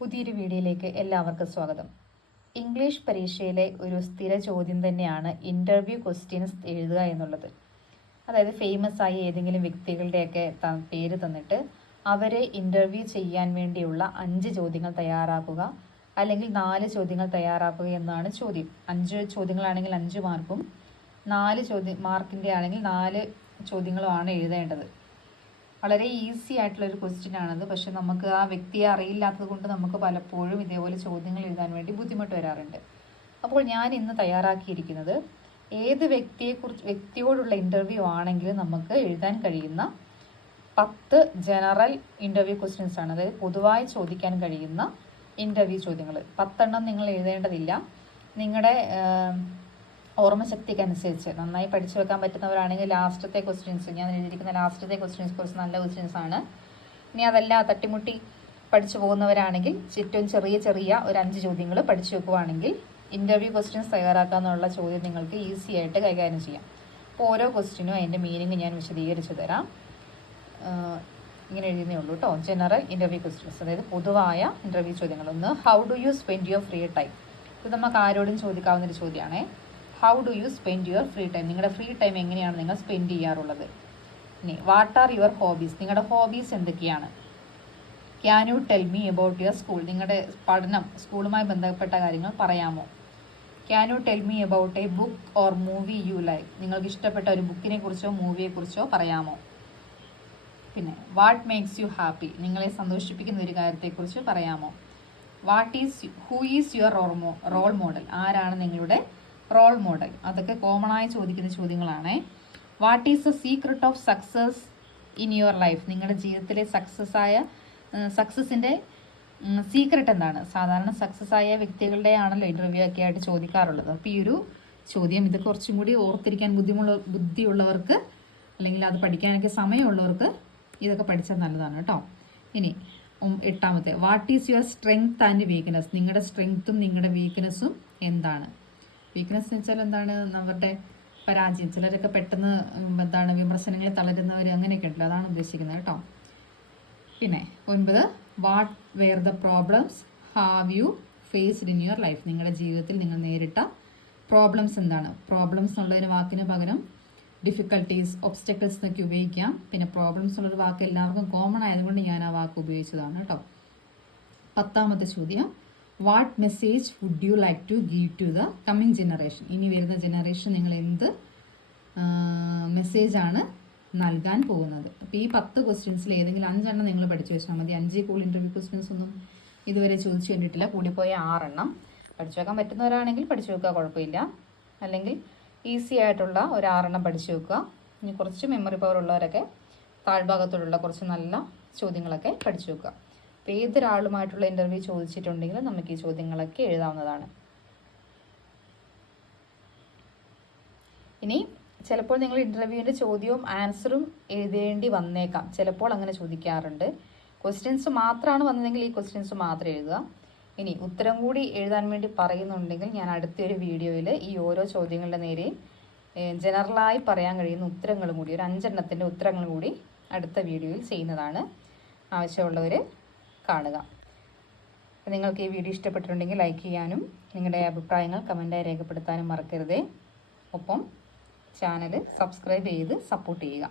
പുതിയൊരു വീഡിയോയിലേക്ക് എല്ലാവർക്കും സ്വാഗതം. ഇംഗ്ലീഷ് പരീക്ഷയിലെ ഒരു സ്ഥിര ചോദ്യം തന്നെയാണ് ഇന്റർവ്യൂ ക്വസ്റ്റ്യൻസ് എഴുതുക എന്നുള്ളത്. അതായത് ഫേമസ് ആയ ഏതെങ്കിലും വ്യക്തികളുടെയൊക്കെ പേര് തന്നിട്ട് അവരെ ഇന്റർവ്യൂ ചെയ്യാൻ വേണ്ടിയുള്ള അഞ്ച് ചോദ്യങ്ങൾ തയ്യാറാക്കുക അല്ലെങ്കിൽ നാല് ചോദ്യങ്ങൾ തയ്യാറാക്കുക എന്നാണ് ചോദ്യം. അഞ്ച് ചോദ്യങ്ങളാണെങ്കിൽ അഞ്ച് മാർക്കും നാല് ചോദ്യ മാർക്കിന്റെ ആണെങ്കിൽ നാല് ചോദ്യങ്ങളുമാണ് എഴുതേണ്ടത്. വളരെ ഈസി ആയിട്ടുള്ള ഒരു ക്വസ്റ്റ്യൻ ആണത്. പക്ഷെ നമുക്ക് ആ വ്യക്തിയെ അറിയില്ലാത്തത് കൊണ്ട് നമുക്ക് പലപ്പോഴും ഇതേപോലെ ചോദ്യങ്ങൾ എഴുതാൻ വേണ്ടി ബുദ്ധിമുട്ട് വരാറുണ്ട്. അപ്പോൾ ഞാൻ ഇന്ന് തയ്യാറാക്കിയിരിക്കുന്നത് ഏത് വ്യക്തിയെക്കുറിച്ച് വ്യക്തിയോടുള്ള ഇന്റർവ്യൂ ആണെങ്കിലും നമുക്ക് എഴുതാൻ കഴിയുന്ന പത്ത് ജനറൽ ഇന്റർവ്യൂ ക്വസ്റ്റ്യൻസ് ആണ്. അതായത് പൊതുവായി ചോദിക്കാൻ കഴിയുന്ന ഇന്റർവ്യൂ ചോദ്യങ്ങൾ. പത്തെണ്ണം നിങ്ങൾ എഴുതേണ്ടതില്ല. നിങ്ങളുടെ ഓർമ്മശക്തിക്ക് അനുസരിച്ച് നന്നായി പഠിച്ചു വെക്കാൻ പറ്റുന്നവരാണെങ്കിൽ ലാസ്റ്റത്തെ ക്വസ്റ്റ്യൻസ് ഞാൻ എഴുതിയിരിക്കുന്ന ലാസ്റ്റത്തെ ക്വസ്റ്റ്യൻസ് കുറച്ച് നല്ല ക്വസ്റ്റ്യൻസ് ആണ്. ഇനി അതല്ല തട്ടിമുട്ടി പഠിച്ചു പോകുന്നവരാണെങ്കിൽ ചുറ്റും ചെറിയ ചെറിയ ഒരു അഞ്ച് ചോദ്യങ്ങൾ പഠിച്ചു വെക്കുവാണെങ്കിൽ ഇന്റർവ്യൂ ക്വസ്റ്റ്യൻസ് തയ്യാറാക്കാമെന്നുള്ള ചോദ്യം നിങ്ങൾക്ക് ഈസി ആയിട്ട് കൈകാര്യം ചെയ്യാം. അപ്പോൾ ഓരോ ക്വസ്റ്റ്യനും അതിന്റെ മീനിങ് ഞാൻ വിശദീകരിച്ചു തരാം. ഇങ്ങനെ എഴുതുന്നേ ഉള്ളൂ കേട്ടോ ജനറൽ ഇന്റർവ്യൂ ക്വസ്റ്റ്യൻസ് അതായത് പൊതുവായ ഇന്റർവ്യൂ ചോദ്യങ്ങൾ. ഒന്ന് how do you spend your free time ഇത് നമുക്ക് ആരോടും ചോദിക്കാവുന്നൊരു ചോദ്യമാണേ. How do you spend your free time നിങ്ങളുടെ ഫ്രീ ടൈം എങ്ങനെയാണ് നിങ്ങൾ സ്പെൻഡ് ചെയ്യാറുള്ളത്? ഇനി വാട്ട് ആർ യുവർ ഹോബീസ് നിങ്ങളുടെ ഹോബീസ് എന്തൊക്കെയാണ്? Can you tell me about your school നിങ്ങളുടെ പഠനം സ്കൂളുമായി ബന്ധപ്പെട്ട കാര്യങ്ങൾ പറയാമോ? Can you tell me about a book or movie you like നിങ്ങൾക്ക് ഇഷ്ടപ്പെട്ട ഒരു ബുക്കിനെ കുറിച്ചോ മൂവിയെ കുറിച്ചോ പറയാമോ? പിന്നെ വാട്ട് മേക്സ് യു ഹാപ്പി നിങ്ങളെ സന്തോഷിപ്പിക്കുന്ന ഒരു കാര്യത്തെക്കുറിച്ച് പറയാമോ? What is who is your role role model ആരാണ് നിങ്ങളുടെ റോൾ മോഡൽ. അതൊക്കെ കോമൺ ആയി ചോദിക്കുന്ന ചോദ്യങ്ങളാണ്. What is the secret of success in your life നിങ്ങളുടെ ജീവിതത്തിലെ സക്സസ് ആയ സക്സസിന്റെ സീക്രട്ട് എന്താണ്? സാധാരണ സക്സസ് ആയ വ്യക്തികളുടെ ആണല്ലോ ഇന്റർവ്യൂ ഒക്കെ ആയിട്ട് ചോദിക്കാറുള്ളത്. അപ്പോൾ ഈ ഒരു ചോദ്യം ഇത് കുറച്ചും കൂടി ഓർത്തിരിക്കാൻ ബുദ്ധിമുള്ള ബുദ്ധിയുള്ളവർക്ക് അല്ലെങ്കിൽ അത് പഠിക്കാനൊക്കെ സമയമുള്ളവർക്ക് ഇതൊക്കെ പഠിച്ചാൽ നല്ലതാണ് കേട്ടോ. ഇനി എട്ടാമത്തെ. What is your strength and weakness നിങ്ങളുടെ സ്ട്രെങ്ത്തും നിങ്ങളുടെ വീക്ക്നെസ്സും എന്താണ്? വീക്ക്നെസ് എന്ന് വെച്ചാൽ എന്താണ്? അവരുടെ പരാജയം. ചിലരൊക്കെ പെട്ടെന്ന് എന്താണ് വിമർശനങ്ങളെ തളരുന്നവർ അങ്ങനെയൊക്കെ ഉണ്ടല്ലോ അതാണ് ഉദ്ദേശിക്കുന്നത് കേട്ടോ. പിന്നെ ഒൻപത് what were the problems have you faced in your life നിങ്ങളുടെ ജീവിതത്തിൽ നിങ്ങൾ നേരിട്ട പ്രോബ്ലംസ് എന്താണ്? പ്രോബ്ലംസ് എന്നുള്ളതിന് വാക്കിന് പകരം ഡിഫിക്കൽട്ടീസ് ഒബ്സ്റ്റക്കിൾസ് എന്നൊക്കെ ഉപയോഗിക്കാം. പിന്നെ പ്രോബ്ലംസ് ഉള്ളൊരു വാക്ക് എല്ലാവർക്കും കോമൺ ആയതുകൊണ്ട് ഞാൻ ആ വാക്ക് ഉപയോഗിച്ചതാണ് കേട്ടോ. പത്താമത്തെ ചോദ്യം. What message would you like to give to the coming generation ഇനി വരുന്ന ജനറേഷൻ നിങ്ങൾ എന്ത് മെസ്സേജാണ് നൽകാൻ പോകുന്നത്. അപ്പോൾ ഈ പത്ത് ക്വസ്റ്റ്യൻസിൽ ഏതെങ്കിലും അഞ്ചെണ്ണം നിങ്ങൾ പഠിച്ചു വെച്ചാൽ മതി. അഞ്ച് കൂൾ ഇന്റർവ്യൂ ക്വസ്റ്റ്യൻസ് ഒന്നും ഇതുവരെ ചോദിച്ചു കണ്ടിട്ടില്ല. കൂടിപ്പോയ ആറെണ്ണം. പഠിച്ചു വെക്കാൻ പറ്റുന്നവരാണെങ്കിൽ പഠിച്ചു വെക്കുക കുഴപ്പമില്ല. അല്ലെങ്കിൽ ഈസി ആയിട്ടുള്ള ഒരു ആറെണ്ണം പഠിച്ചു വെക്കുക. ഇനി കുറച്ച് മെമ്മറി പവർ ഉള്ളവരൊക്കെ താഴ്ഭാഗത്തോടുള്ള കുറച്ച് നല്ല ചോദ്യങ്ങളൊക്കെ പഠിച്ചു വെക്കുക. ഏതൊരാളുമായിട്ടുള്ള ഇന്റർവ്യൂ ചോദിച്ചിട്ടുണ്ടെങ്കിൽ നമുക്ക് ഈ ചോദ്യങ്ങളൊക്കെ എഴുതാവുന്നതാണ്. ഇനി ചിലപ്പോൾ നിങ്ങൾ ഇന്റർവ്യൂവിന്റെ ചോദ്യവും ആൻസറും എഴുതേണ്ടി വന്നേക്കാം. ചിലപ്പോൾ അങ്ങനെ ചോദിക്കാറുണ്ട്. ക്വസ്റ്റ്യൻസ് മാത്രമാണ് വന്നതെങ്കിൽ ഈ ക്വസ്റ്റ്യൻസ് മാത്രം എഴുതുക. ഇനി ഉത്തരം കൂടി എഴുതാൻ വേണ്ടി പറയുന്നുണ്ടെങ്കിൽ ഞാൻ അടുത്തൊരു വീഡിയോയിൽ ഈ ഓരോ ചോദ്യങ്ങളുടെ നേരെ ജനറലായി പറയാൻ കഴിയുന്ന ഉത്തരങ്ങളും കൂടി ഒരു അഞ്ചെണ്ണത്തിന്റെ ഉത്തരങ്ങളും കൂടി അടുത്ത വീഡിയോയിൽ ചെയ്യുന്നതാണ്. ആവശ്യമുള്ളവർ കാണുക. നിങ്ങൾക്ക് ഈ വീഡിയോ ഇഷ്ടപ്പെട്ടിട്ടുണ്ടെങ്കിൽ ലൈക്ക് ചെയ്യാനും നിങ്ങളുടെ അഭിപ്രായങ്ങൾ കമന്റായി രേഖപ്പെടുത്താനും മറക്കരുതേ. ഒപ്പം ചാനൽ സബ്സ്ക്രൈബ് ചെയ്ത് സപ്പോർട്ട് ചെയ്യുക.